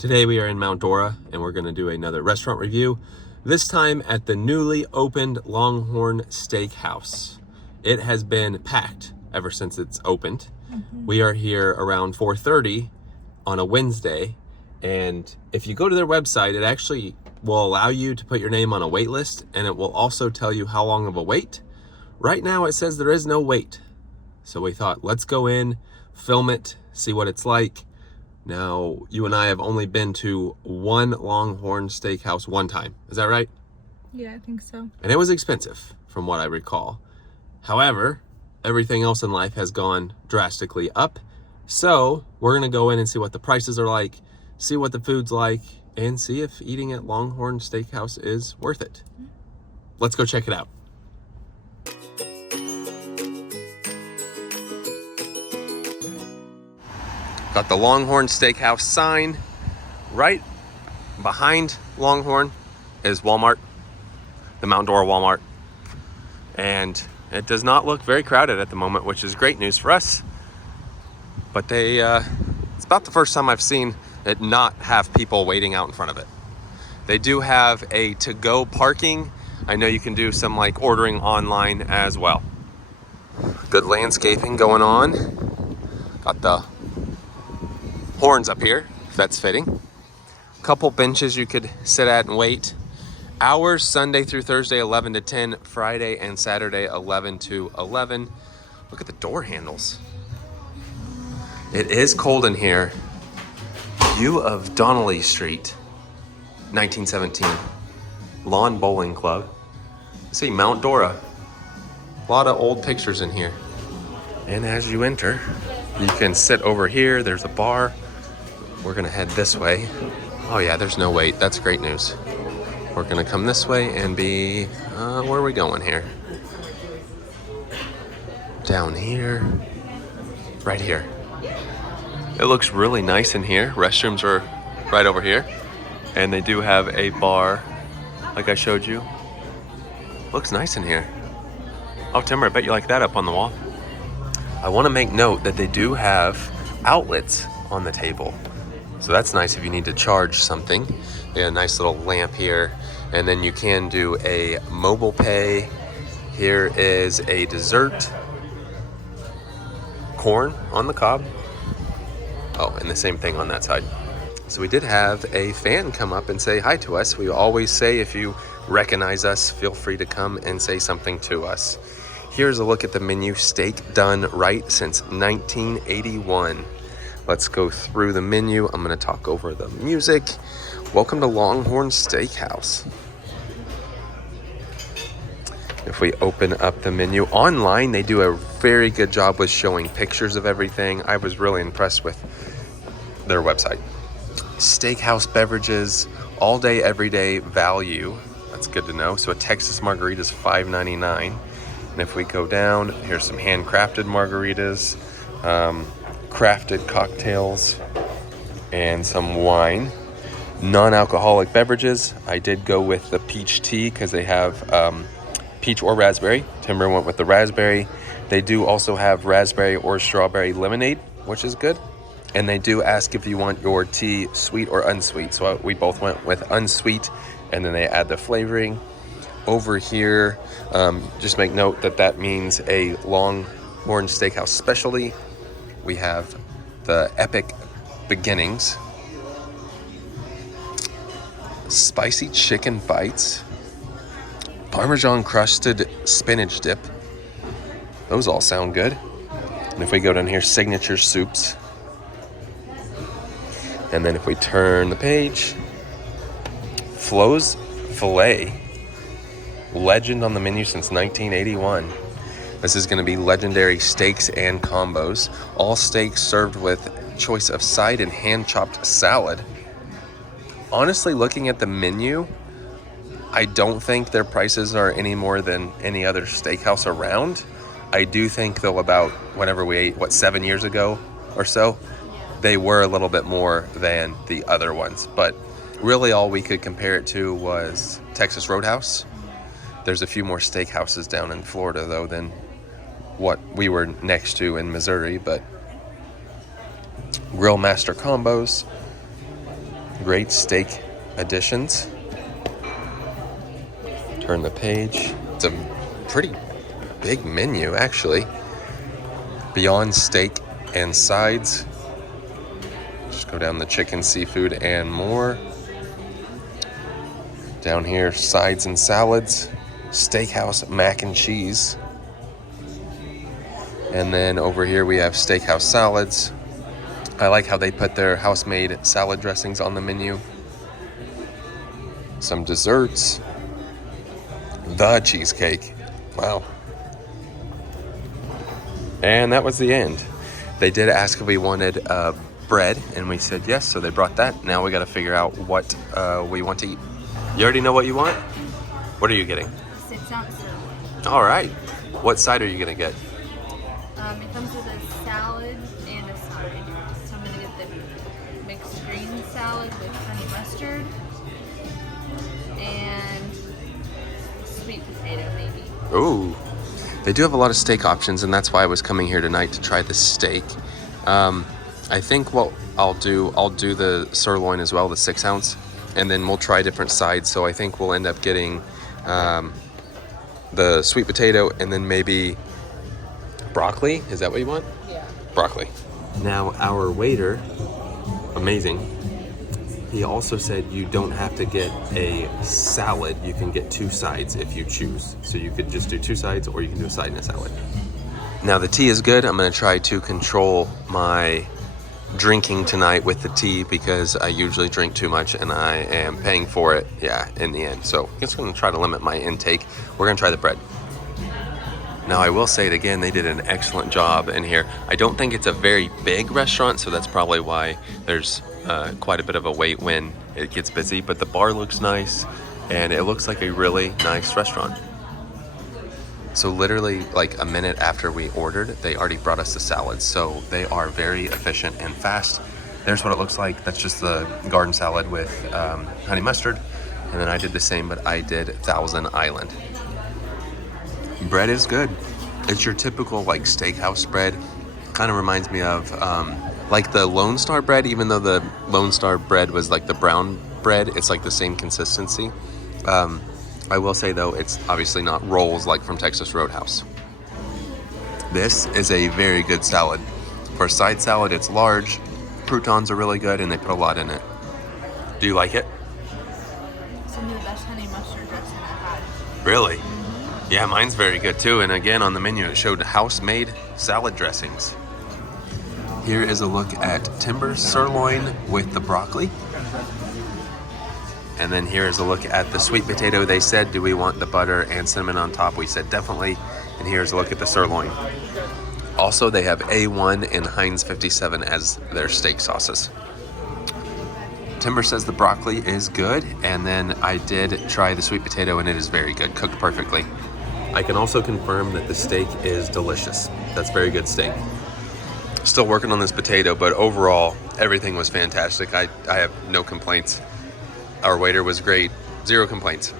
Today we are in Mount Dora and we're going to do another restaurant review, this time at the newly opened Longhorn Steakhouse. It has been packed ever since it's opened. We are here around 4:30 on a Wednesday, and if you go to their website, it actually will allow you to put your name on a wait list, and it will also tell you how long of a wait. Right now it says there is no wait. So we thought, let's go in, film it, see what it's like. Now, you and I have only been to one Longhorn Steakhouse one time. Is that right? Yeah, I think so. And it was expensive, from what I recall. However, everything else in life has gone drastically up. So we're going to go in and see what the prices are like, see what the food's like, and see if eating at Longhorn Steakhouse is worth it. Let's go check it out. Got the Longhorn Steakhouse sign. Right behind Longhorn is Walmart, the Mount Dora Walmart. And it does not look very crowded at the moment, which is great news for us. But it's about the first time I've seen it not have people waiting out in front of it. They do have a to-go parking. I know you can do some like ordering online as well. Good landscaping going on. Got the horns up here, if that's fitting. Couple benches you could sit at and wait. Hours Sunday through Thursday 11 to 10, Friday and Saturday 11 to 11. Look at the door handles. It is cold in here. View of Donnelly Street, 1917. Lawn Bowling Club. See, Mount Dora. A lot of old pictures in here. And as you enter, you can sit over here. There's a bar. We're gonna head this way. Oh yeah, there's no wait. That's great news. We're gonna come this way and be, where are we going here? Down here, right here. It looks really nice in here. Restrooms are right over here. And they do have a bar, like I showed you. Looks nice in here. Oh, Tember, I bet you like that up on the wall. I wanna make note that they do have outlets on the table. So that's nice if you need to charge something. They have a nice little lamp here. And then you can do a mobile pay. Here is a dessert. Corn on the cob. Oh, and the same thing on that side. So we did have a fan come up and say hi to us. We always say if you recognize us, feel free to come and say something to us. Here's a look at the menu. Steak done right since 1981. Let's go through the menu. I'm gonna talk over the music. Welcome to Longhorn Steakhouse. If we open up the menu online, they do a very good job with showing pictures of everything. I was really impressed with their website. Steakhouse beverages, all day, every day value. That's good to know. So a Texas margarita is $5.99. And if we go down, here's some handcrafted margaritas, crafted cocktails, and some wine. Non-alcoholic beverages, I did go with the peach tea because they have peach or raspberry. Timber went with the raspberry. They do also have raspberry or strawberry lemonade, which is good. And they do ask if you want your tea sweet or unsweet. So we both went with unsweet, and then they add the flavoring. Over here, just make note that that means a Longhorn Steakhouse specialty. We have the Epic Beginnings. Spicy chicken bites. Parmesan crusted spinach dip. Those all sound good. And if we go down here, signature soups. And then if we turn the page, Flo's Filet. Legend on the menu since 1981. This is going to be legendary steaks and combos. All steaks served with choice of side and hand-chopped salad. Honestly, looking at the menu, I don't think their prices are any more than any other steakhouse around. I do think though about whenever we ate, 7 years ago or so, they were a little bit more than the other ones. But really all we could compare it to was Texas Roadhouse. There's a few more steakhouses down in Florida though than what we were next to in Missouri, but Grill Master combos, Great steak additions. Turn the page. It's a pretty big menu, actually. Beyond steak and sides. Just go down the chicken, seafood, and more. Down here, sides and salads. Steakhouse mac and cheese. And then over here we have Steakhouse salads. I like how they put their house-made salad dressings on the menu. Some desserts. The cheesecake. Wow. And that was the end. They did ask if we wanted bread, and we said yes, so they brought that. Now we got to figure out what we want to eat. You already know what you want? What are you getting? 6-ounce sirloin. All right. What side are you going to get? It comes with a salad and a side. So I'm going to get the mixed green salad with honey mustard and sweet potato maybe. Ooh. They do have a lot of steak options, and that's why I was coming here tonight to try the steak. I think what I'll do the sirloin as well, the 6-ounce, and then we'll try different sides. So I think we'll end up getting the sweet potato and then maybe broccoli. Is that what you want? Yeah. Broccoli. Now our waiter, amazing. He also said you don't have to get a salad. You can get 2 sides if you choose. So you could just do 2 sides, or you can do a side and a salad. Now the tea is good. I'm gonna try to control my drinking tonight with the tea because I usually drink too much and I am paying for it, in the end. So I'm just gonna try to limit my intake. We're gonna try the bread. Now I will say it again, they did an excellent job in here. I don't think it's a very big restaurant, so that's probably why there's quite a bit of a wait when it gets busy, but the bar looks nice and it looks like a really nice restaurant. So literally like a minute after we ordered, they already brought us the salads. So they are very efficient and fast. There's what it looks like. That's just the garden salad with honey mustard. And then I did the same, but I did Thousand Island. Bread is good. It's your typical like steakhouse bread. Kind of reminds me of like the Lone Star bread, even though the Lone Star bread was like the brown bread, it's like the same consistency. I will say though, it's obviously not rolls like from Texas Roadhouse. This is a very good salad. For a side salad, it's large. Croutons are really good and they put a lot in it. Do you like it? Some of the best honey mustard dressing I've had. Really? Mm-hmm. Yeah, mine's very good too. And again, on the menu, it showed house-made salad dressings. Here is a look at Tember sirloin with the broccoli. And then here is a look at the sweet potato. They said, do we want the butter and cinnamon on top? We said definitely. And here's a look at the sirloin. Also, they have A1 and Heinz 57 as their steak sauces. Tember says the broccoli is good. And then I did try the sweet potato and it is very good, cooked perfectly. I can also confirm that the steak is delicious. That's very good steak. Still working on this potato, but overall, everything was fantastic. I have no complaints. Our waiter was great. 0 complaints.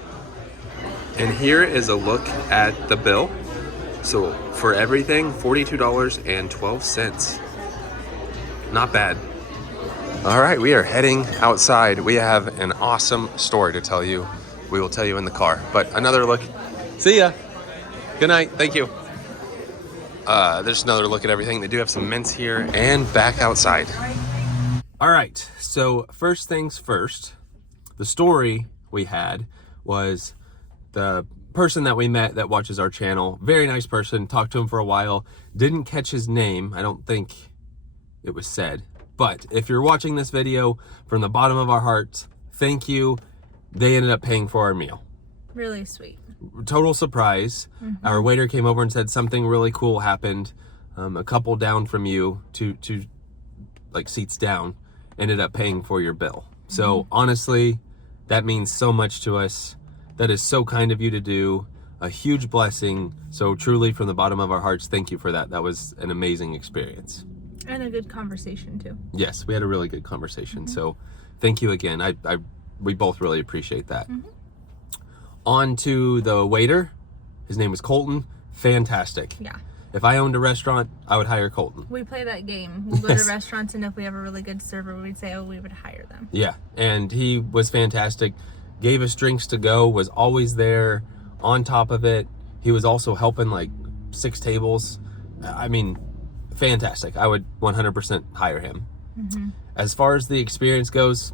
And here is a look at the bill. So for everything, $42.12. Not bad. All right, we are heading outside. We have an awesome story to tell you. We will tell you in the car. But another look. See ya. Good night. Thank you. There's another look at everything. They do have some mints here and back outside. All right, so first things first. The story we had was the person that we met that watches our channel, very nice person, talked to him for a while, didn't catch his name. I don't think it was said, but if you're watching this video, from the bottom of our hearts, thank you. They ended up paying for our meal. Really sweet. Total surprise. Mm-hmm. Our waiter came over and said something really cool happened. A couple down from you, two like seats down, ended up paying for your bill. So honestly, that means so much to us. That is so kind of you to do. A huge blessing. So truly from the bottom of our hearts, thank you for that. That was an amazing experience. And a good conversation too. Yes, we had a really good conversation. So thank you again. We both really appreciate that. On to the waiter. His name was Colton. Fantastic. Yeah. If I owned a restaurant, I would hire Colton. We play that game. We'll go to restaurants, and if we have a really good server, we'd say, oh, we would hire them. Yeah, and he was fantastic. Gave us drinks to go, was always there on top of it. He was also helping like 6 tables. I mean, fantastic. I would 100% hire him. As far as the experience goes,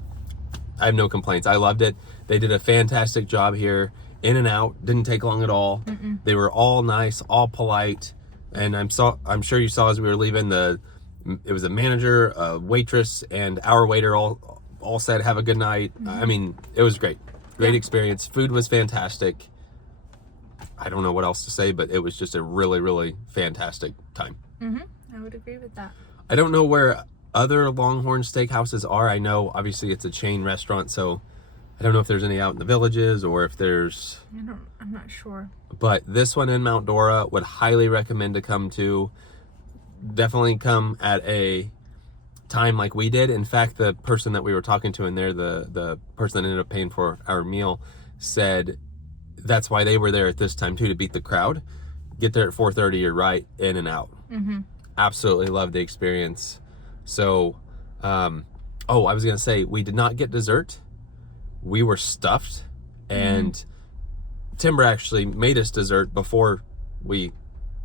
I have no complaints. I loved it. They did a fantastic job here. In and out, didn't take long at all. They were all nice, all polite. And I'm sure you saw as we were leaving, it was a manager, a waitress, and our waiter all said have a good night. I mean, it was great. Great experience. Food was fantastic. I don't know what else to say, but it was just a really, really fantastic time. I would agree with that. I don't know where other Longhorn steakhouses are. I know obviously it's a chain restaurant, so I don't know if there's any out in the villages or if there's... I'm not sure. But this one in Mount Dora would highly recommend to come to. Definitely come at a time like we did. In fact, the person that we were talking to in there, the person that ended up paying for our meal, said that's why they were there at this time too, to beat the crowd. Get there at 4:30, you're right, in and out. Absolutely loved the experience. So, I was gonna say, we did not get dessert. We were stuffed, and Tember actually made us dessert before we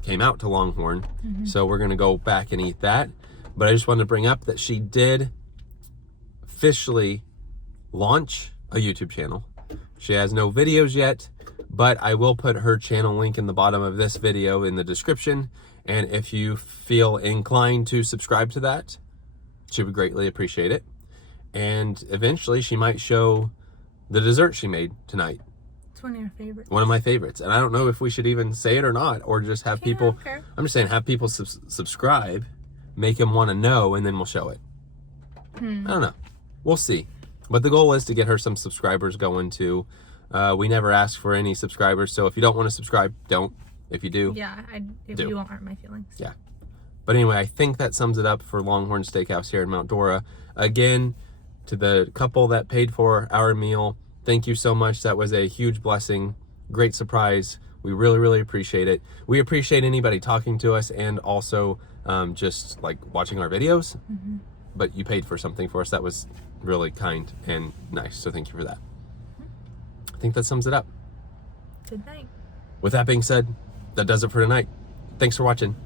came out to Longhorn. So we're gonna go back and eat that. But I just wanted to bring up that she did officially launch a YouTube channel. She has no videos yet, but I will put her channel link in the bottom of this video in the description. And if you feel inclined to subscribe to that, she would greatly appreciate it. And eventually she might show the dessert she made tonight. It's one of your favorites. One of my favorites. And I don't know if we should even say it or not, or just have people, I'm just saying, have people subscribe, make them want to know, and then we'll show it. I don't know. We'll see. But the goal is to get her some subscribers going too. We never ask for any subscribers, so if you don't want to subscribe, don't. If you do, you won't hurt my feelings. Yeah. But anyway, I think that sums it up for Longhorn Steakhouse here in Mount Dora. Again, to the couple that paid for our meal, thank you so much. That was a huge blessing. Great surprise. We really, really appreciate it. We appreciate anybody talking to us and also just like watching our videos. But you paid for something for us. That was really kind and nice. So thank you for that. I think that sums it up. Good night. With that being said, that does it for tonight. Thanks for watching.